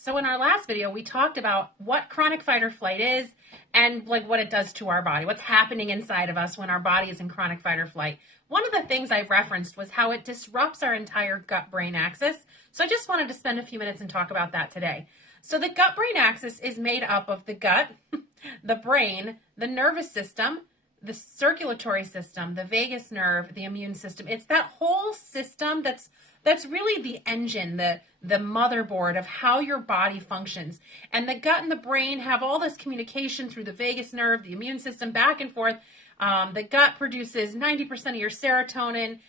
So in our last video, we talked about what chronic fight or flight is and like what it does to our body, what's happening inside of us when our body is in chronic fight or flight. One of the things I referenced was how it disrupts our entire gut-brain axis. So I just wanted to spend a few minutes and talk about that today. So the gut-brain axis is made up of the gut, the brain, the nervous system, the circulatory system, the vagus nerve, the immune system. It's that whole system that's really the engine, the motherboard of how your body functions. And the gut and the brain have all this communication through the vagus nerve, the immune system, back and forth. The gut produces 90% of your serotonin.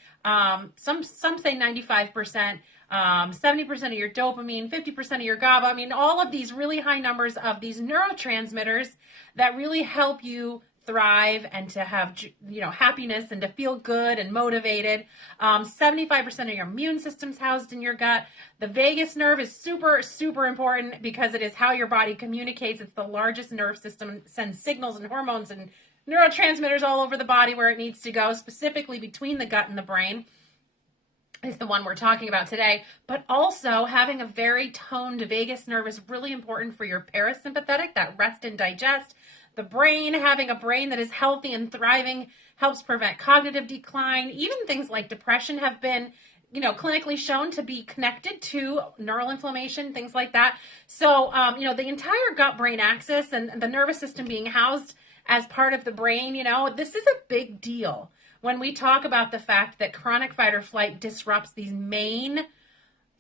Some say 95%, 70% of your dopamine, 50% of your GABA. I mean, all of these really high numbers of these neurotransmitters that really help you thrive and to have, happiness and to feel good and motivated. 75% of your immune system's housed in your gut. The vagus nerve is super, super important because it is how your body communicates. It's the largest nerve system, sends signals and hormones and neurotransmitters all over the body where it needs to go, specifically between the gut and the brain is the one we're talking about today. But also having a very toned vagus nerve is really important for your parasympathetic, that rest and digest. The brain, having a brain that is healthy and thriving helps prevent cognitive decline. Even things like depression have been, clinically shown to be connected to neural inflammation, things like that. So, the entire gut-brain axis and the nervous system being housed as part of the brain, this is a big deal when we talk about the fact that chronic fight or flight disrupts these main,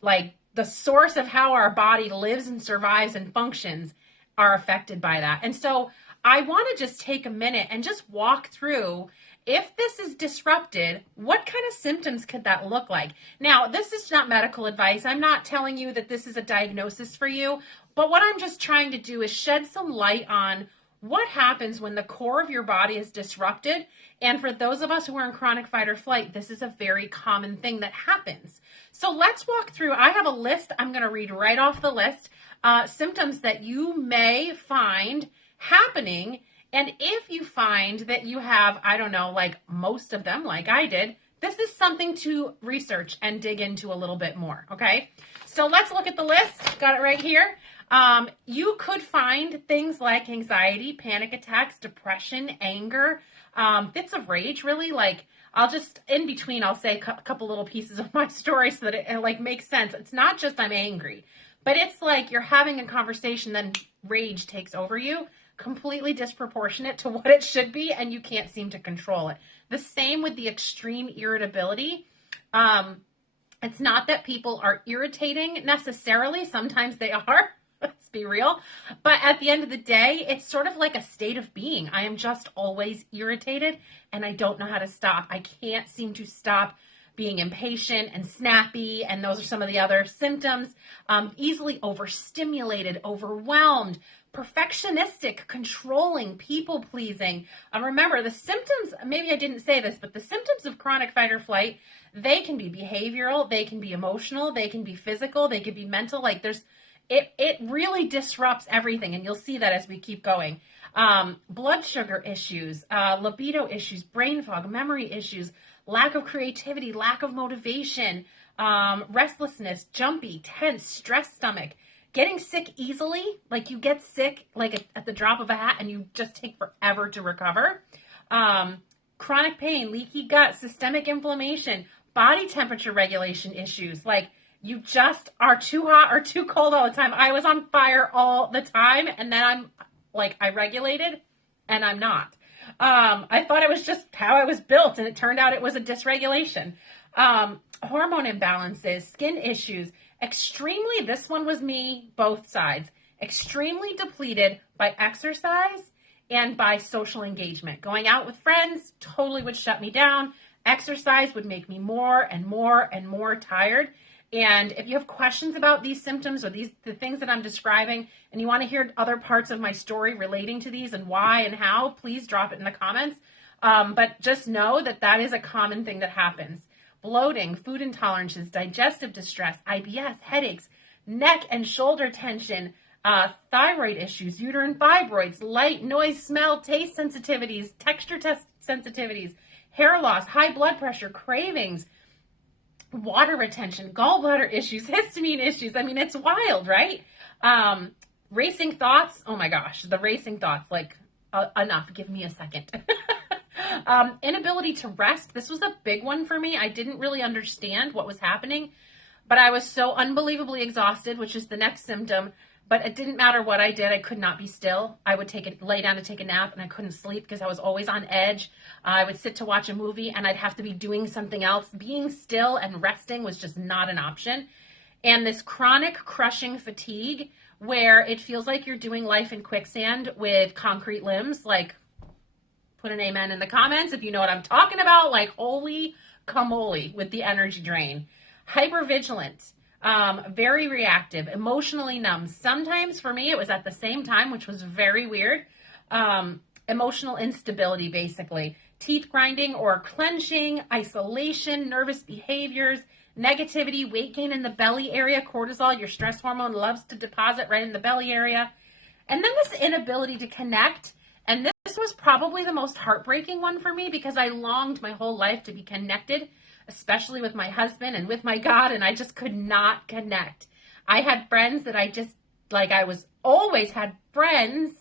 the source of how our body lives and survives and functions are affected by that. And so I want to just take a minute and just walk through, if this is disrupted, what kind of symptoms could that look like? Now, this is not medical advice. I'm not telling you that this is a diagnosis for you, but what I'm just trying to do is shed some light on what happens when the core of your body is disrupted. And for those of us who are in chronic fight or flight, this is a very common thing that happens. So let's walk through. I have a list. I'm going to read right off the list, symptoms that you may find happening. And if you find that you have, most of them, like I did, this is something to research and dig into a little bit more. Okay. So let's look at the list. Got it right here. You could find things like anxiety, panic attacks, depression, anger, fits of rage, really. I'll just, in between, I'll say a couple little pieces of my story so that it makes sense. It's not just I'm angry, but it's like you're having a conversation, then rage takes over you, completely disproportionate to what it should be, and you can't seem to control it. The same with the extreme irritability. It's not that people are irritating necessarily. Sometimes they are. Let's be real. But at the end of the day, it's sort of like a state of being. I am just always irritated and I don't know how to stop. I can't seem to stop being impatient and snappy. And those are some of the other symptoms. Easily overstimulated, overwhelmed, perfectionistic, controlling, people pleasing. It the symptoms, maybe I didn't say this, but the symptoms of chronic fight or flight, they can be behavioral, they can be emotional, they can be physical, they can be mental. It really disrupts everything, and you'll see that as we keep going. Blood sugar issues, libido issues, brain fog, memory issues, lack of creativity, lack of motivation, restlessness, jumpy, tense, stressed stomach, getting sick easily, you get sick at the drop of a hat and you just take forever to recover. Chronic pain, leaky gut, systemic inflammation, body temperature regulation issues, you just are too hot or too cold all the time. I was on fire all the time, and then I regulated, and I'm not. I thought it was just how I was built, and it turned out it was a dysregulation. Hormone imbalances, skin issues, this one was me, both sides, extremely depleted by exercise and by social engagement. Going out with friends totally would shut me down. Exercise would make me more and more and more tired. And if you have questions about these symptoms or the things that I'm describing, and you want to hear other parts of my story relating to these and why and how, please drop it in the comments. But just know that is a common thing that happens. Bloating, food intolerances, digestive distress, IBS, headaches, neck and shoulder tension, thyroid issues, uterine fibroids, light, noise, smell, taste sensitivities, texture test sensitivities, hair loss, high blood pressure, cravings, water retention, gallbladder issues, histamine issues. I mean, it's wild, right? Racing thoughts. Oh my gosh, the racing thoughts, like enough, give me a second. Inability to rest. This was a big one for me. I didn't really understand what was happening, but I was so unbelievably exhausted, which is the next symptom. But it didn't matter what I did. I could not be still. I would lay down to take a nap, and I couldn't sleep because I was always on edge. I would sit to watch a movie, and I'd have to be doing something else. Being still and resting was just not an option. And this chronic crushing fatigue where it feels like you're doing life in quicksand with concrete limbs. Like, put an amen in the comments if you know what I'm talking about. Like, holy camole with the energy drain. Hypervigilant. Very reactive, emotionally numb. Sometimes for me, it was at the same time, which was very weird. Emotional instability, basically. Teeth grinding or clenching, isolation, nervous behaviors, negativity, weight gain in the belly area, cortisol, your stress hormone loves to deposit right in the belly area. And then this inability to connect. And this was probably the most heartbreaking one for me because I longed my whole life to be connected, especially with my husband and with my God, and I just could not connect. I had friends that always had friends,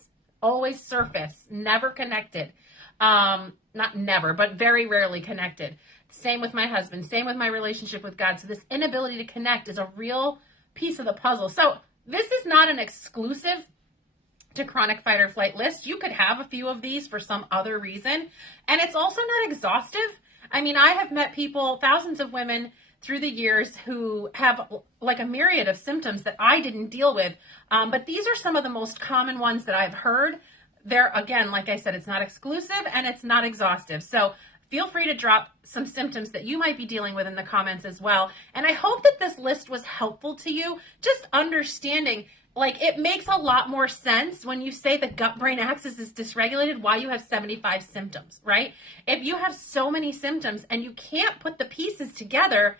always surface, never connected. Not never, but very rarely connected. Same with my husband, same with my relationship with God. So this inability to connect is a real piece of the puzzle. So this is not an exclusive to chronic fight or flight list. You could have a few of these for some other reason, and it's also not exhaustive. I mean, I have met people, thousands of women through the years who have like a myriad of symptoms that I didn't deal with. But these are some of the most common ones that I've heard. They're, again, like I said, it's not exclusive and it's not exhaustive. So feel free to drop some symptoms that you might be dealing with in the comments as well. And I hope that this list was helpful to you, just understanding. Like, it makes a lot more sense when you say the gut-brain axis is dysregulated, why you have 75 symptoms, right? If you have so many symptoms and you can't put the pieces together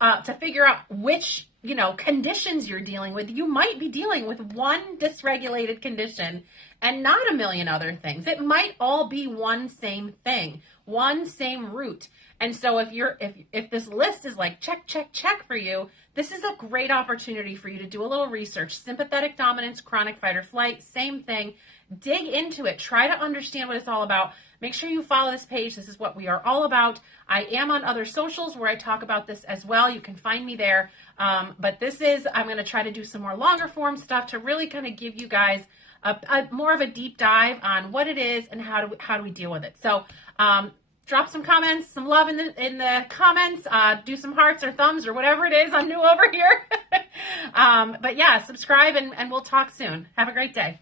to figure out which, conditions you're dealing with, you might be dealing with one dysregulated condition and not a million other things. It might all be one same thing, one same root. And so if this list is like check, check, check for you, this is a great opportunity for you to do a little research. Sympathetic dominance, chronic fight or flight, same thing. Dig into it. Try to understand what it's all about. Make sure you follow this page. This is what we are all about. I am on other socials where I talk about this as well. You can find me there. But I'm going to try to do some more longer form stuff to really kind of give you guys a more of a deep dive on what it is and how do we deal with it. So, drop some comments, some love in the comments, do some hearts or thumbs or whatever it is. I'm new over here. But yeah, subscribe and we'll talk soon. Have a great day.